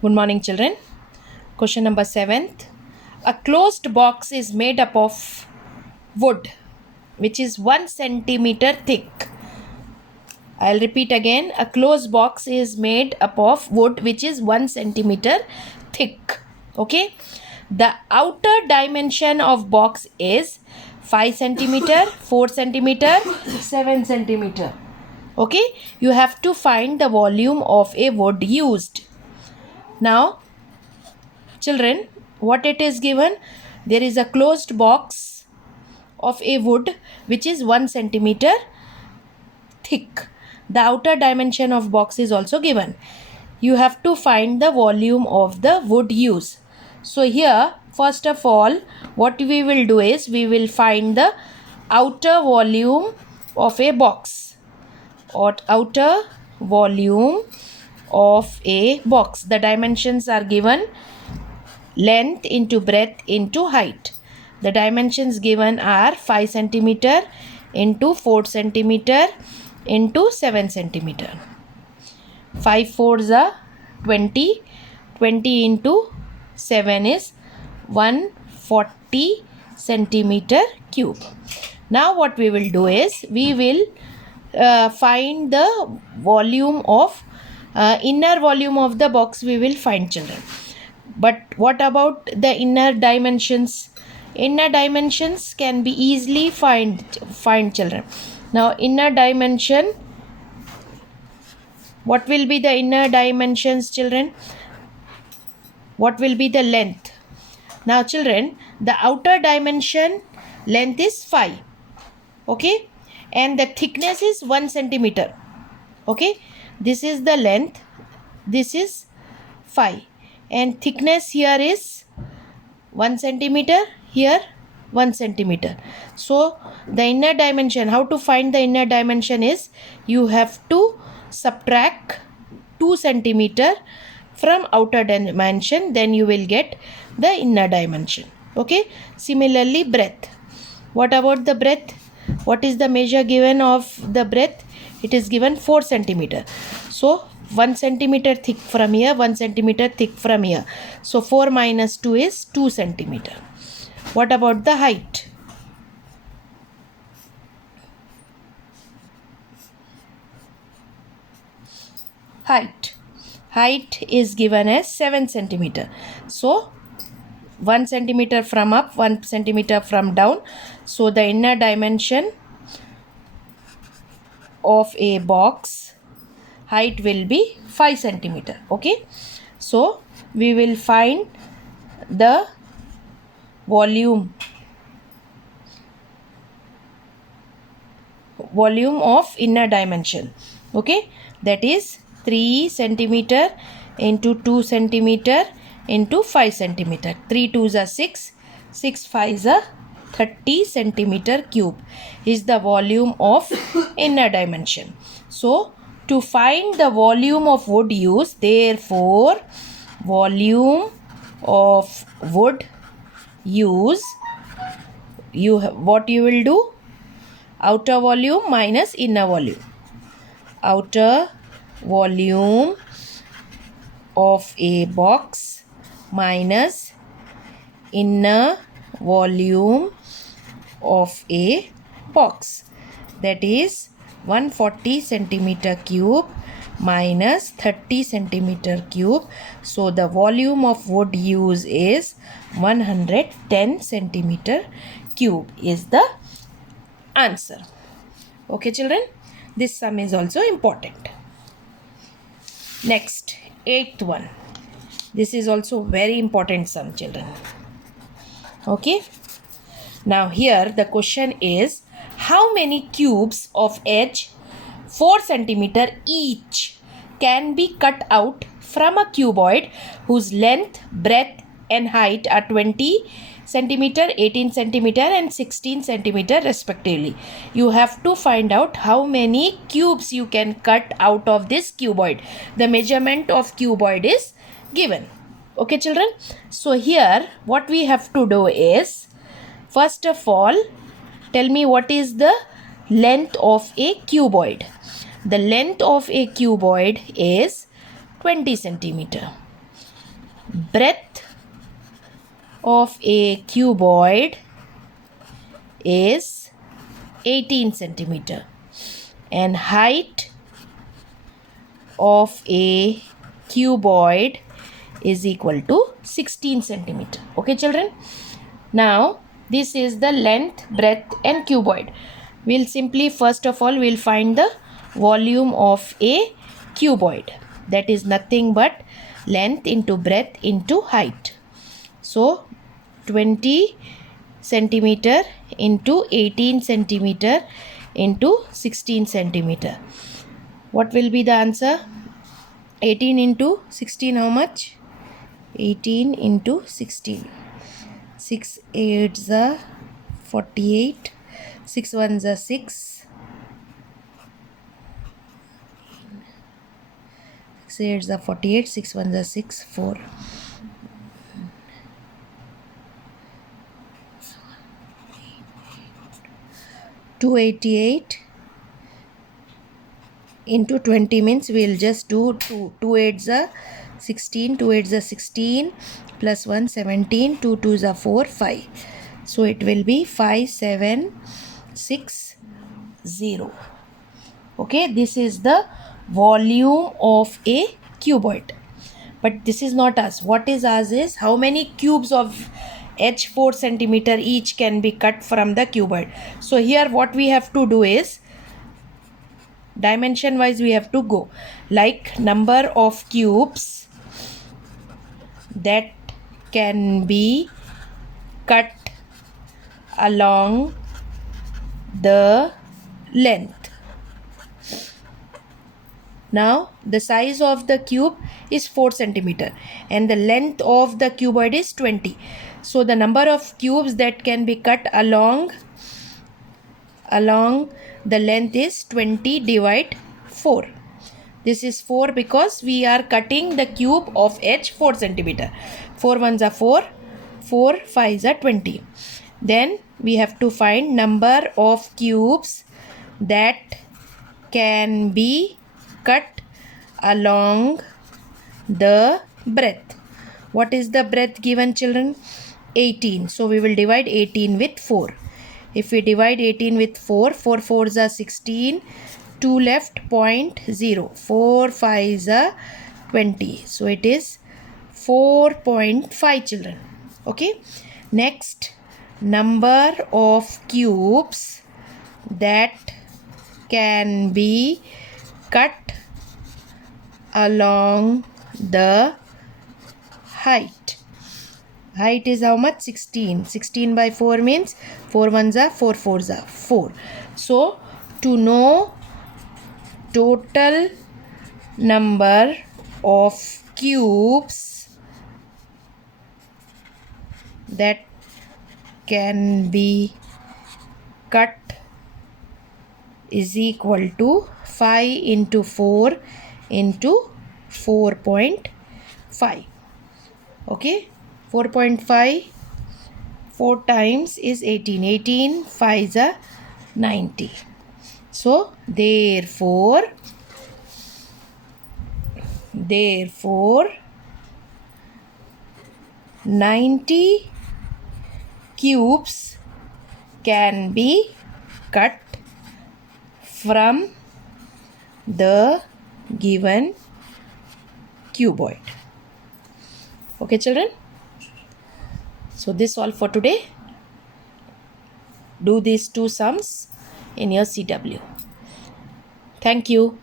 Good morning, children. Question number 7th. A closed box is made up of wood which is 1 centimeter thick. I'll repeat again. A closed box is made up of wood which is 1 centimeter thick. Okay. The outer dimension of box is 5 centimeter, 4 centimeter, 7 centimeter. Okay. You have to find the volume of a wood used. Now, children, what it is given? There is a closed box of a wood which is 1 centimeter thick. The outer dimension of box is also given. You have to find the volume of the wood used. So here, first of all, what we will do is we will find the outer volume of a box or outer volume of a box. The dimensions are given: length into breadth into height. The dimensions given are 5 centimeter into 4 centimeter into 7 centimeter. 5 fours are 20. 20 into 7 is 140 centimeter cube. Now what we will do is we will find the volume of inner volume of the box. We will find, children. But what about the inner dimensions? Inner dimensions can be easily find children. Now inner dimension, what will be the inner dimensions, children? What will be the length? Now children, the outer dimension length is 5. Okay, and the thickness is 1 centimeter. Okay, this is the length, this is 5, and thickness here is 1 centimeter, here 1 centimeter. So the inner dimension, how to find the inner dimension is you have to subtract 2 centimeter from outer dimension, then you will get the inner dimension. Okay, similarly breadth. What about the breadth? What is the measure given of the breadth? It is given 4 centimeter. So 1 centimeter thick from here, 1 centimeter thick from here. So 4 minus 2 is 2 centimeter. What about the height? Height is given as 7 centimeter. So 1 centimeter from up, 1 centimeter from down. So the inner dimension of a box height will be 5 centimeter. Okay, so we will find the volume of inner dimension. Okay, that is 3 centimeter into 2 centimeter into 5 centimeter. 3 2s are 6, 6 5s are 30 centimeter cube is the volume of inner dimension. So to find the volume of wood used, therefore volume of wood use, what you will do? Outer volume minus inner volume. Outer volume of a box minus inner volume of a box, that is 140 centimeter cube minus 30 centimeter cube. So the volume of wood used is 110 centimeter cube is the answer. Okay, children, this sum is also important. Next, 8th one. This is also very important sum, children. Okay, now here the question is, how many cubes of edge 4 centimeter each can be cut out from a cuboid whose length, breadth and height are 20 centimeter, 18 centimeter and 16 centimeter respectively? You have to find out how many cubes you can cut out of this cuboid. The measurement of cuboid is given. Okay, children, so here what we have to do is, first of all, tell me what is the length of a cuboid. The length of a cuboid is 20 centimeter. breadth of a cuboid is 18 centimeter and height of a cuboid is equal to 16 centimeter. Okay children, now this is the length, breadth and cuboid. We'll simply first of all we'll find the volume of a cuboid, that is nothing but length into breadth into height. So 20 centimeter into 18 centimeter into 16 centimeter. What will be the answer? 18 into 16 how much? 18 into 16. 6 8s are 48. 6 1s are 6. 6 8s are 48. 6 1s are 6. 4. 288 into 20 means we'll just do 2. 2 8s are 16. 2 8s are 16 plus 1 17. 2 2s are 4 5. So it will be 5760. Okay, this is the volume of a cuboid. But this is not us. What is ours is how many cubes of h 4 centimeter each can be cut from the cuboid. So here what we have to do is dimension wise we have to go like number of cubes that can be cut along the length. Now the size of the cube is 4 centimeter and the length of the cuboid is 20. So the number of cubes that can be cut along the length is 20 divide 4. This is 4 because we are cutting the cube of h 4 centimeter. 4 1s are 4, 4 5s are 20. Then we have to find number of cubes that can be cut along the breadth. What is the breadth given children? 18. So we will divide 18 with 4. If we divide 18 with 4, 4 4s are 16, 2 left 0.0, 4 5s are 20. So it is 4.5 children. Okay. Next, number of cubes that can be cut along the height. Height is how much? 16. 16 by 4 means 4 1s are 4 4s are 4. So to know total number of cubes that can be cut is equal to 5 into 4 into 4.5. Okay, 4.5 4 times is 18. 18 5s are 90. So therefore 90 cubes can be cut from the given cuboid. Okay children, so this all for today. Do these two sums in your CW. Thank you.